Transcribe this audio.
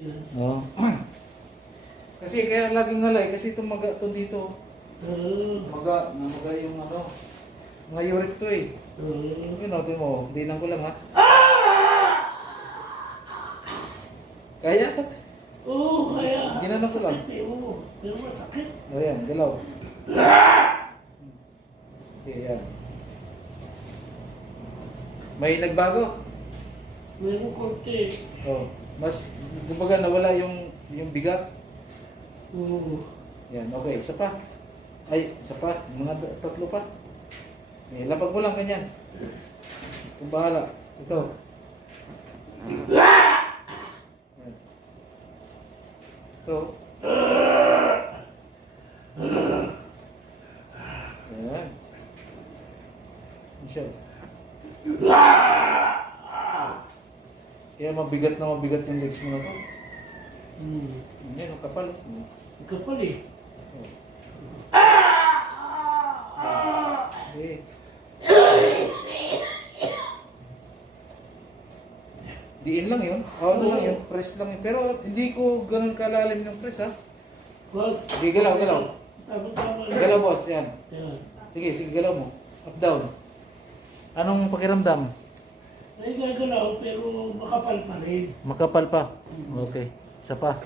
Oo. Kasi kaya laging ngalay, kasi tumaga to dito. Maga yung ano. Mga uric to eh. Yun natin mo, dinan ko lang ha. Kaya? Oo, kaya. Ginanon ko lang. Oo, pero masakit. Ayan, galaw. Okay, yan. May nagbago? Meron konti. Oh, mas kumbaga nawala yung bigat. Oo. Yan, okay, isa pa. Ay, isa pa, mga tatlo pa. Eh, lapag mo lang ganyan. Kung bahala. Ito. Yan. Ito. Yan. Michelle. Kaya mabigat yung legs mo na to. Yan, ang kapal. Ang kapal eh. Okay. Diin lang yun. Ano lang yun. Press lang yun. Pero hindi ko ganun kalalim yung press ha. Wag. Sige, galaw. Tama-tama lang. Galaw boss, yan. Yan. Sige, galaw mo. Up, down. Anong pakiramdam? Ay gagalaw pero makapal pa rin. Makapal pa. Okay. Isa pa.